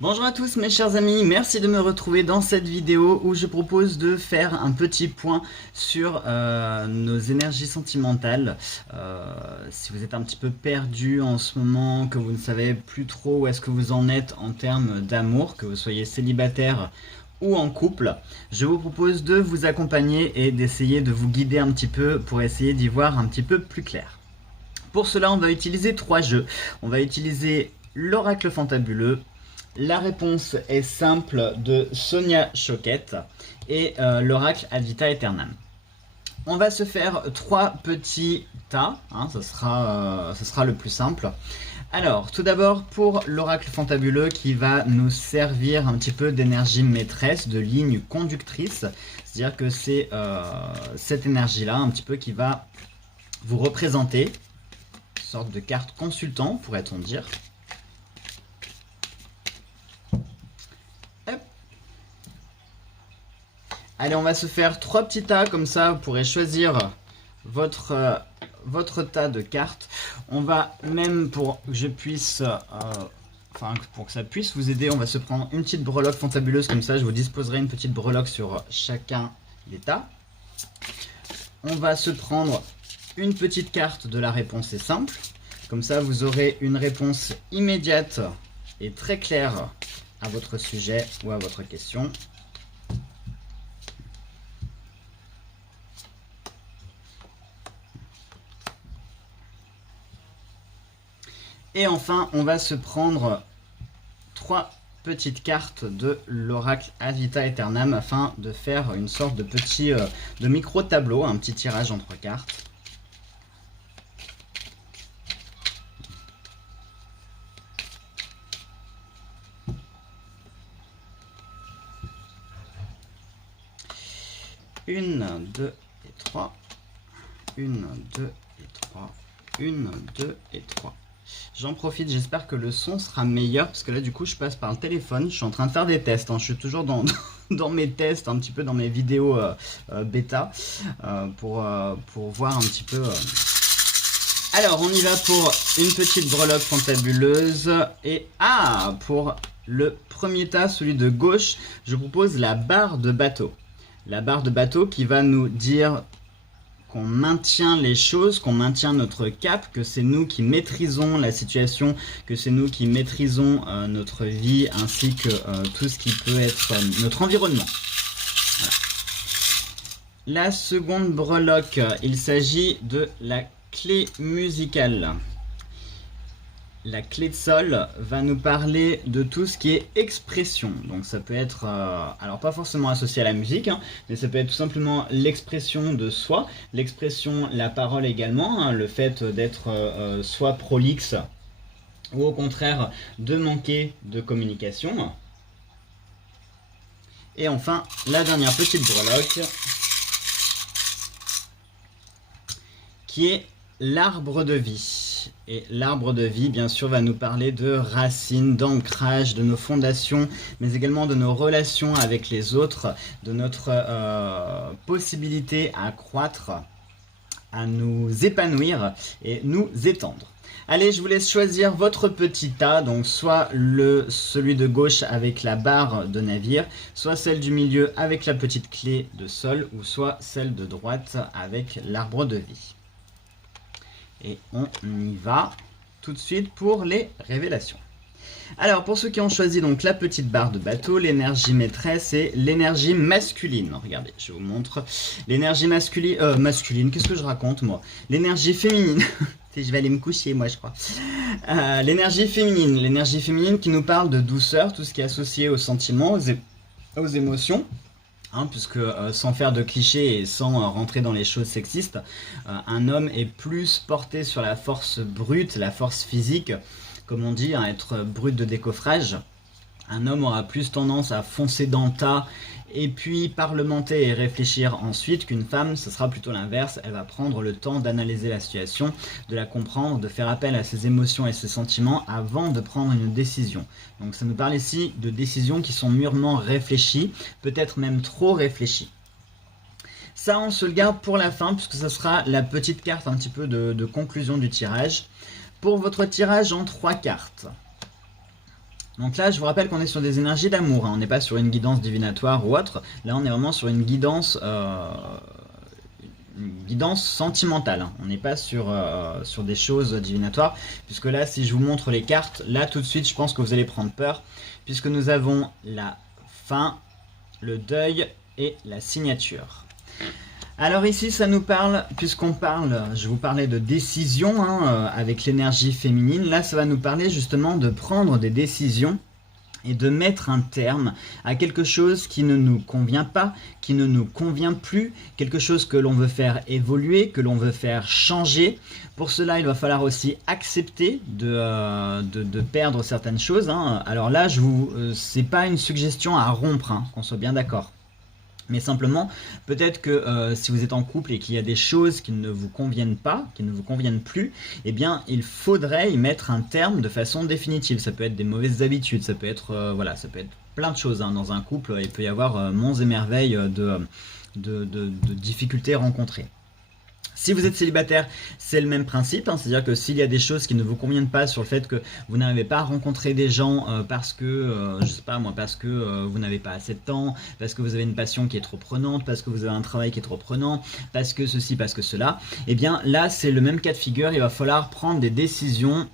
Bonjour à tous mes chers amis, merci de me retrouver dans cette vidéo où je propose de faire un petit point sur nos énergies sentimentales. Si vous êtes un petit peu perdu en ce moment, que vous ne savez plus trop où est-ce que vous en êtes en termes d'amour, que vous soyez célibataire ou en couple, je vous propose de vous accompagner et d'essayer de vous guider un petit peu pour essayer d'y voir un petit peu plus clair. Pour cela, on va utiliser 3 jeux. On va utiliser l'oracle fantabuleux. La réponse est simple de Sonia Choquette et l'oracle Ad Vita Aeternam. On va se faire 3 petits tas, ce sera le plus simple. Alors, tout d'abord pour l'oracle fantabuleux qui va nous servir un petit peu d'énergie maîtresse, de ligne conductrice. C'est-à-dire que c'est cette énergie-là un petit peu qui va vous représenter, une sorte de carte consultant pourrait-on dire. Allez, on va se faire 3 petits tas, comme ça vous pourrez choisir votre tas de cartes. On va même, pour que je puisse, pour que ça puisse vous aider, on va se prendre une petite breloque fantabuleuse, comme ça je vous disposerai une petite breloque sur chacun des tas. On va se prendre une petite carte de la réponse est simple, comme ça vous aurez une réponse immédiate et très claire à votre sujet ou à votre question. Et enfin, on va se prendre 3 petites cartes de l'oracle Ad Vita Aeternam afin de faire une sorte de petit de micro tableau, un petit tirage en 3 cartes. Une, 2 et 3. Une, 2 et 3. Une, 2 et 3. J'en profite, j'espère que le son sera meilleur parce que là du coup je passe par le téléphone, je suis en train de faire des tests, je suis toujours dans mes tests, un petit peu dans mes vidéos bêta pour voir un petit peu. Alors on y va pour une petite breloque fantabuleuse et pour le premier tas, celui de gauche, je propose la barre de bateau. La barre de bateau qui va nous dire qu'on maintient les choses, qu'on maintient notre cap, que c'est nous qui maîtrisons la situation, que c'est nous qui maîtrisons notre vie ainsi que tout ce qui peut être notre environnement. Voilà. La seconde breloque, il s'agit de la clé musicale. La clé de sol va nous parler de tout ce qui est expression. Donc ça peut être, alors pas forcément associé à la musique, mais ça peut être tout simplement l'expression de soi, l'expression, la parole également, le fait d'être soit prolixe ou au contraire de manquer de communication. Et enfin, la dernière petite breloque qui est l'arbre de vie. Et l'arbre de vie, bien sûr, va nous parler de racines, d'ancrage, de nos fondations, mais également de nos relations avec les autres, de notre possibilité à croître, à nous épanouir et nous étendre. Allez, je vous laisse choisir votre petit tas, donc soit celui de gauche avec la barre de navire, soit celle du milieu avec la petite clé de sol, ou soit celle de droite avec l'arbre de vie. Et on y va tout de suite pour les révélations. Alors pour ceux qui ont choisi donc la petite barre de bateau, l'énergie maîtresse et l'énergie masculine. Regardez, je vous montre l'énergie masculine, qu'est-ce que je raconte moi? L'énergie féminine. Je vais aller me coucher moi je crois. L'énergie féminine qui nous parle de douceur, tout ce qui est associé aux sentiments, aux émotions. Puisque sans faire de clichés et sans rentrer dans les choses sexistes, un homme est plus porté sur la force brute, la force physique, comme on dit, être brut de décoffrage. Un homme aura plus tendance à foncer dans le tas et puis parlementer et réfléchir ensuite qu'une femme, ce sera plutôt l'inverse. Elle va prendre le temps d'analyser la situation, de la comprendre, de faire appel à ses émotions et ses sentiments avant de prendre une décision. Donc ça nous parle ici de décisions qui sont mûrement réfléchies, peut-être même trop réfléchies. Ça, on se le garde pour la fin puisque ça sera la petite carte un petit peu de conclusion du tirage. Pour votre tirage en 3 cartes, Donc là, je vous rappelle qu'on est sur des énergies d'amour, hein. On n'est pas sur une guidance divinatoire ou autre. Là, on est vraiment sur une guidance sentimentale, hein. On n'est pas sur des choses divinatoires, puisque là, si je vous montre les cartes, là, tout de suite, je pense que vous allez prendre peur, puisque nous avons la fin, le deuil et la signature. Alors ici, ça nous parle, puisqu'on parle, je vous parlais de décision, hein, avec l'énergie féminine, là, ça va nous parler justement de prendre des décisions et de mettre un terme à quelque chose qui ne nous convient pas, qui ne nous convient plus, quelque chose que l'on veut faire évoluer, que l'on veut faire changer. Pour cela, il va falloir aussi accepter de perdre certaines choses, hein. Alors là, c'est pas une suggestion à rompre, hein, qu'on soit bien d'accord. Mais simplement, peut-être que si vous êtes en couple et qu'il y a des choses qui ne vous conviennent pas, qui ne vous conviennent plus, eh bien, il faudrait y mettre un terme de façon définitive. Ça peut être des mauvaises habitudes, ça peut être, voilà, ça peut être plein de choses, hein. Dans un couple, il peut y avoir monts et merveilles de difficultés rencontrées. Si vous êtes célibataire, c'est le même principe, hein, c'est-à-dire que s'il y a des choses qui ne vous conviennent pas sur le fait que vous n'arrivez pas à rencontrer des gens parce que, je sais pas moi, parce que vous n'avez pas assez de temps, parce que vous avez une passion qui est trop prenante, parce que vous avez un travail qui est trop prenant, parce que ceci, parce que cela, eh bien là c'est le même cas de figure, il va falloir prendre des décisions,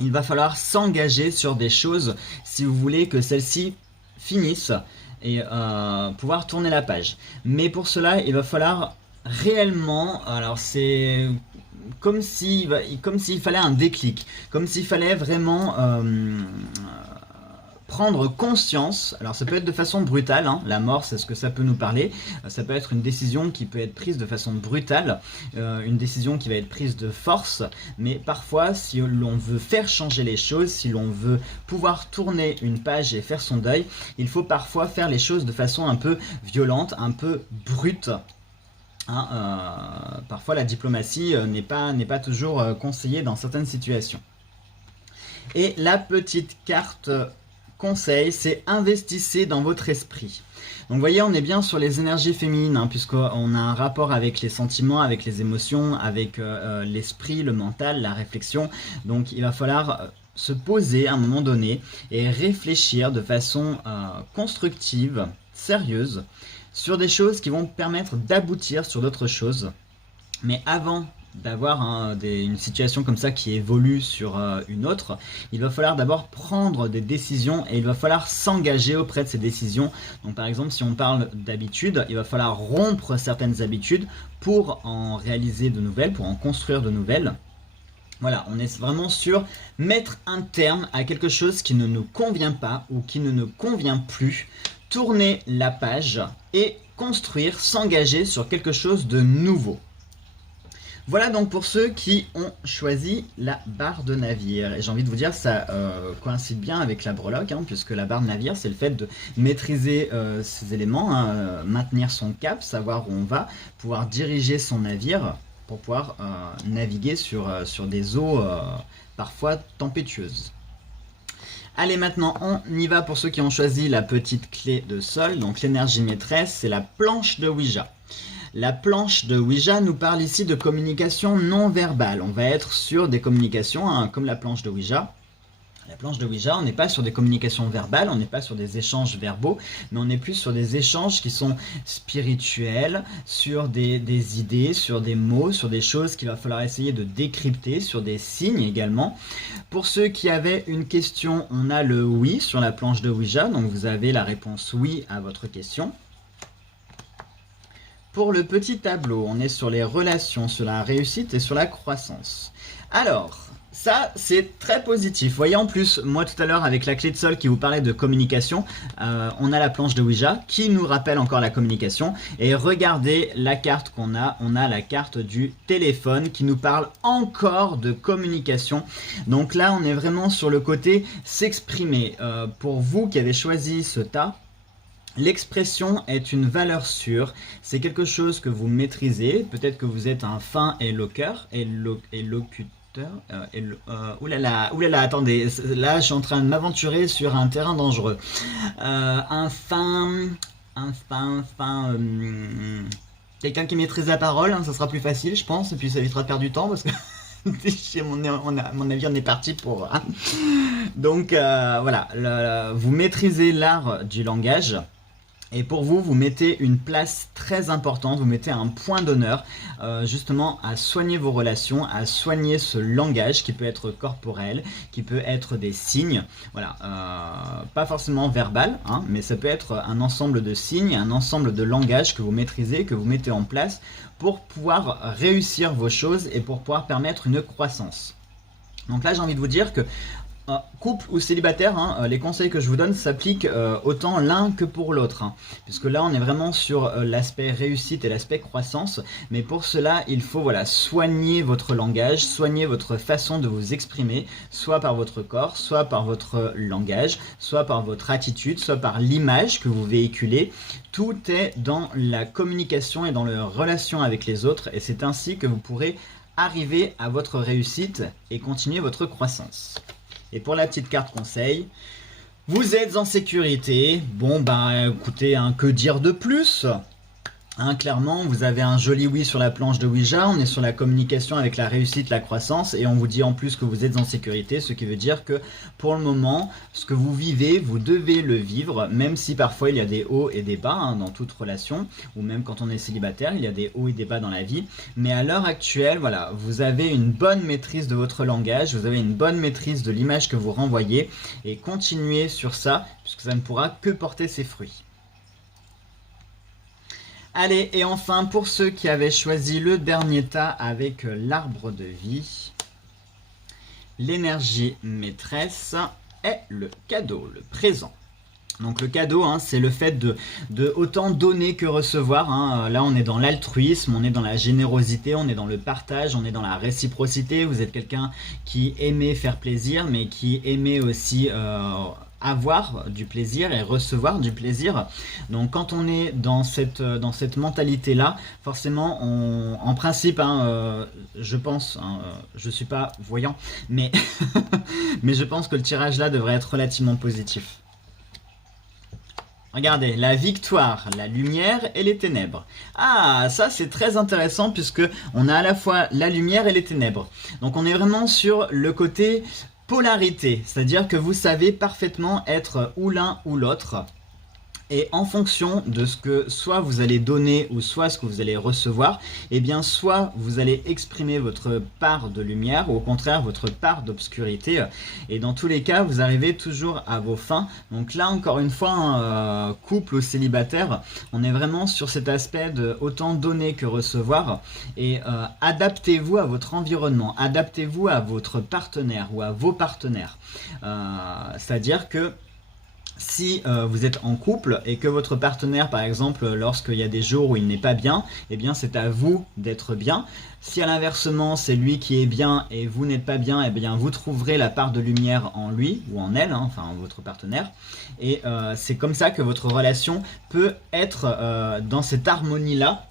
il va falloir s'engager sur des choses si vous voulez que celles-ci finissent et pouvoir tourner la page. Mais pour cela, il va falloir réellement, alors c'est comme s'il fallait un déclic, comme s'il fallait vraiment prendre conscience. Alors ça peut être de façon brutale, hein. La mort, c'est ce que ça peut nous parler. Ça peut être une décision qui peut être prise de façon brutale, une décision qui va être prise de force, mais parfois si l'on veut faire changer les choses, si l'on veut pouvoir tourner une page et faire son deuil, il faut parfois faire les choses de façon un peu violente, un peu brute. Hein, parfois la diplomatie n'est pas toujours conseillée dans certaines situations. Et la petite carte conseil, c'est investissez dans votre esprit. Donc vous voyez, on est bien sur les énergies féminines, hein, puisqu'on a un rapport avec les sentiments, avec les émotions, avec l'esprit, le mental, la réflexion. Donc il va falloir se poser à un moment donné et réfléchir de façon constructive, sérieuse, sur des choses qui vont permettre d'aboutir sur d'autres choses. Mais avant d'avoir une situation comme ça qui évolue sur une autre, il va falloir d'abord prendre des décisions et il va falloir s'engager auprès de ces décisions. Donc par exemple, si on parle d'habitudes, il va falloir rompre certaines habitudes pour en réaliser de nouvelles, pour en construire de nouvelles. Voilà, on est vraiment sur mettre un terme à quelque chose qui ne nous convient pas ou qui ne nous convient plus, tourner la page et construire, s'engager sur quelque chose de nouveau. Voilà donc pour ceux qui ont choisi la barre de navire. Et j'ai envie de vous dire, ça coïncide bien avec la breloque, hein, puisque la barre de navire, c'est le fait de maîtriser ces éléments, hein, maintenir son cap, savoir où on va, pouvoir diriger son navire pour pouvoir naviguer sur des eaux parfois tempétueuses. Allez, maintenant on y va pour ceux qui ont choisi la petite clé de sol. Donc l'énergie maîtresse, c'est la planche de Ouija. La planche de Ouija nous parle ici de communication non verbale. On va être sur des communications, hein, comme la planche de Ouija. La planche de Ouija, on n'est pas sur des communications verbales, on n'est pas sur des échanges verbaux, mais on est plus sur des échanges qui sont spirituels, sur des idées, sur des mots, sur des choses qu'il va falloir essayer de décrypter, sur des signes également. Pour ceux qui avaient une question, on a le oui sur la planche de Ouija, donc vous avez la réponse oui à votre question. Pour le petit tableau, on est sur les relations, sur la réussite et sur la croissance. Alors, ça, c'est très positif. Vous voyez, en plus, moi tout à l'heure, avec la clé de sol qui vous parlait de communication, on a la planche de Ouija qui nous rappelle encore la communication. Et regardez la carte qu'on a. On a la carte du téléphone qui nous parle encore de communication. Donc là, on est vraiment sur le côté s'exprimer. Pour vous qui avez choisi ce tas, l'expression est une valeur sûre, c'est quelque chose que vous maîtrisez, peut-être que vous êtes un fin élocuteur, oulala, attendez, là je suis en train de m'aventurer sur un terrain dangereux. Quelqu'un qui maîtrise la parole, hein, ça sera plus facile je pense, et puis ça évitera de perdre du temps parce que mon avis, on est parti pour... hein. Donc voilà, vous maîtrisez l'art du langage. Et pour vous, vous mettez une place très importante, vous mettez un point d'honneur justement à soigner vos relations, à soigner ce langage qui peut être corporel, qui peut être des signes, voilà, pas forcément verbal, hein, mais ça peut être un ensemble de signes, un ensemble de langages que vous maîtrisez, que vous mettez en place pour pouvoir réussir vos choses et pour pouvoir permettre une croissance. Donc là, j'ai envie de vous dire que couple ou célibataire, hein, les conseils que je vous donne s'appliquent autant l'un que pour l'autre, hein, puisque là on est vraiment sur l'aspect réussite et l'aspect croissance, mais pour cela il faut voilà, soigner votre langage, soigner votre façon de vous exprimer, soit par votre corps, soit par votre langage, soit par votre attitude, soit par l'image que vous véhiculez. Tout est dans la communication et dans la relation avec les autres, et c'est ainsi que vous pourrez arriver à votre réussite et continuer votre croissance. Et pour la petite carte conseil, vous êtes en sécurité. Bon, bah écoutez, hein, que dire de plus ? Hein, clairement, vous avez un joli oui sur la planche de Ouija, on est sur la communication avec la réussite, la croissance, et on vous dit en plus que vous êtes en sécurité, ce qui veut dire que pour le moment, ce que vous vivez, vous devez le vivre, même si parfois il y a des hauts et des bas hein, dans toute relation, ou même quand on est célibataire, il y a des hauts et des bas dans la vie, mais à l'heure actuelle, voilà, vous avez une bonne maîtrise de votre langage, vous avez une bonne maîtrise de l'image que vous renvoyez, et continuez sur ça, puisque ça ne pourra que porter ses fruits. Allez, et enfin, pour ceux qui avaient choisi le dernier tas avec l'arbre de vie, l'énergie maîtresse est le cadeau, le présent. Donc le cadeau, hein, c'est le fait de autant donner que recevoir. Hein. Là, on est dans l'altruisme, on est dans la générosité, on est dans le partage, on est dans la réciprocité. Vous êtes quelqu'un qui aimait faire plaisir, mais qui aimait aussi... avoir du plaisir et recevoir du plaisir. Donc quand on est dans cette mentalité là, forcément en principe hein, je pense, hein, je suis pas voyant, mais mais je pense que le tirage là devrait être relativement positif. Regardez, la victoire, la lumière et les ténèbres. Ah, ça c'est très intéressant puisque on a à la fois la lumière et les ténèbres. Donc on est vraiment sur le côté polarité, c'est-à-dire que vous savez parfaitement être ou l'un ou l'autre. Et en fonction de ce que soit vous allez donner ou soit ce que vous allez recevoir, eh bien soit vous allez exprimer votre part de lumière ou au contraire votre part d'obscurité. Et dans tous les cas, vous arrivez toujours à vos fins. Donc là encore une fois, couple ou célibataire, on est vraiment sur cet aspect de autant donner que recevoir. Et adaptez-vous à votre environnement, adaptez-vous à votre partenaire ou à vos partenaires. C'est-à-dire que si vous êtes en couple et que votre partenaire, par exemple, lorsqu'il y a des jours où il n'est pas bien, eh bien c'est à vous d'être bien. Si à l'inversement, c'est lui qui est bien et vous n'êtes pas bien, eh bien vous trouverez la part de lumière en lui ou en elle, hein, enfin votre partenaire. Et c'est comme ça que votre relation peut être dans cette harmonie-là.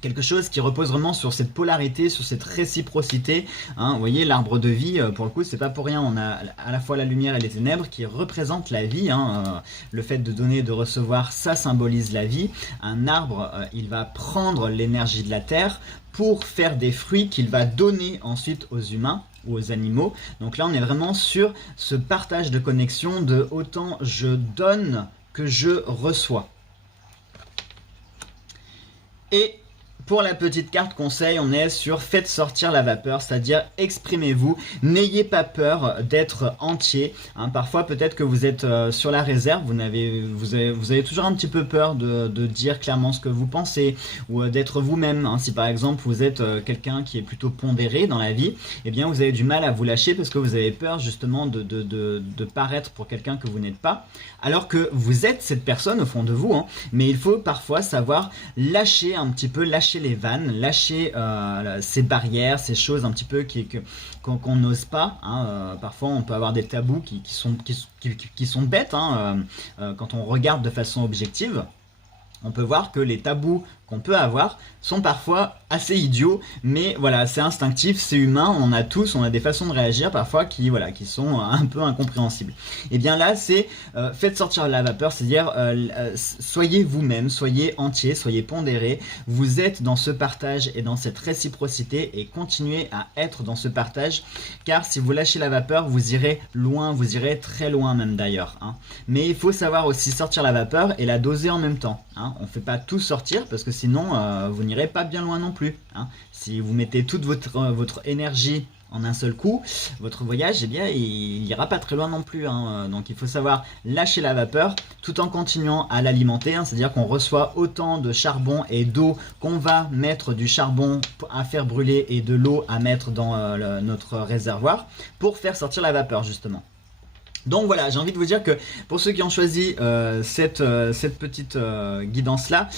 Quelque chose qui repose vraiment sur cette polarité, sur cette réciprocité. Hein, vous voyez, l'arbre de vie, pour le coup, c'est pas pour rien. On a à la fois la lumière et les ténèbres qui représentent la vie. Hein, le fait de donner et de recevoir, ça symbolise la vie. Un arbre, il va prendre l'énergie de la terre pour faire des fruits qu'il va donner ensuite aux humains ou aux animaux. Donc là, on est vraiment sur ce partage de connexion de autant je donne que je reçois. Et pour la petite carte conseil, on est sur faites sortir la vapeur, c'est-à-dire exprimez-vous, n'ayez pas peur d'être entier. Hein, parfois peut-être que vous êtes sur la réserve, vous avez toujours un petit peu peur de dire clairement ce que vous pensez ou d'être vous-même. Hein. Si par exemple vous êtes quelqu'un qui est plutôt pondéré dans la vie, eh bien vous avez du mal à vous lâcher parce que vous avez peur justement de paraître pour quelqu'un que vous n'êtes pas, alors que vous êtes cette personne au fond de vous. Hein. Mais il faut parfois savoir lâcher un petit peu, lâcher les vannes, lâcher ces barrières, ces choses un petit peu qu'on n'ose pas. Hein. Parfois on peut avoir des tabous qui sont bêtes hein, quand on regarde de façon objective. On peut voir que les tabous qu'on peut avoir sont parfois assez idiots, mais voilà, c'est instinctif, c'est humain, on a tous, on a des façons de réagir parfois qui, voilà, qui sont un peu incompréhensibles. Et bien là, c'est faites sortir la vapeur, c'est-à-dire soyez vous-même, soyez entier, soyez pondéré, vous êtes dans ce partage et dans cette réciprocité et continuez à être dans ce partage, car si vous lâchez la vapeur, vous irez loin, vous irez très loin même d'ailleurs. Hein. Mais il faut savoir aussi sortir la vapeur et la doser en même temps. Hein. On ne fait pas tout sortir parce que sinon vous n'irez pas bien loin non plus. Hein. Si vous mettez toute votre énergie en un seul coup, votre voyage, eh bien, il n'ira pas très loin non plus. Hein. Donc il faut savoir lâcher la vapeur tout en continuant à l'alimenter. Hein. C'est-à-dire qu'on reçoit autant de charbon et d'eau qu'on va mettre du charbon à faire brûler et de l'eau à mettre dans notre réservoir pour faire sortir la vapeur justement. Donc voilà, j'ai envie de vous dire que pour ceux qui ont choisi cette petite guidance-là,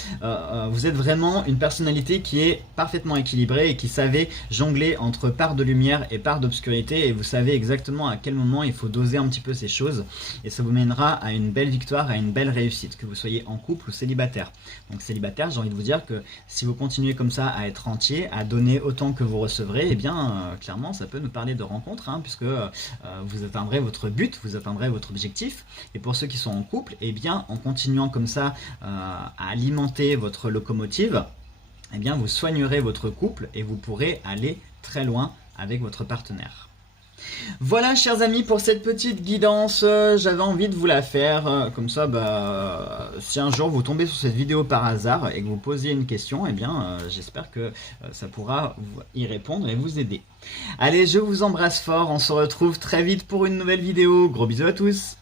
vous êtes vraiment une personnalité qui est parfaitement équilibrée et qui savait jongler entre part de lumière et part d'obscurité, et vous savez exactement à quel moment il faut doser un petit peu ces choses, et ça vous mènera à une belle victoire, à une belle réussite, que vous soyez en couple ou célibataire. Donc célibataire, j'ai envie de vous dire que si vous continuez comme ça à être entier, à donner autant que vous recevrez, eh bien clairement ça peut nous parler de rencontres, hein, puisque vous atteindrez votre but, vous atteindrez votre objectif. Et pour ceux qui sont en couple, eh bien en continuant comme ça à alimenter votre locomotive, eh bien vous soignerez votre couple et vous pourrez aller très loin avec votre partenaire. Voilà chers amis pour cette petite guidance, j'avais envie de vous la faire, comme ça si un jour vous tombez sur cette vidéo par hasard et que vous posiez une question, eh bien j'espère que ça pourra y répondre et vous aider. Allez, je vous embrasse fort, on se retrouve très vite pour une nouvelle vidéo, gros bisous à tous.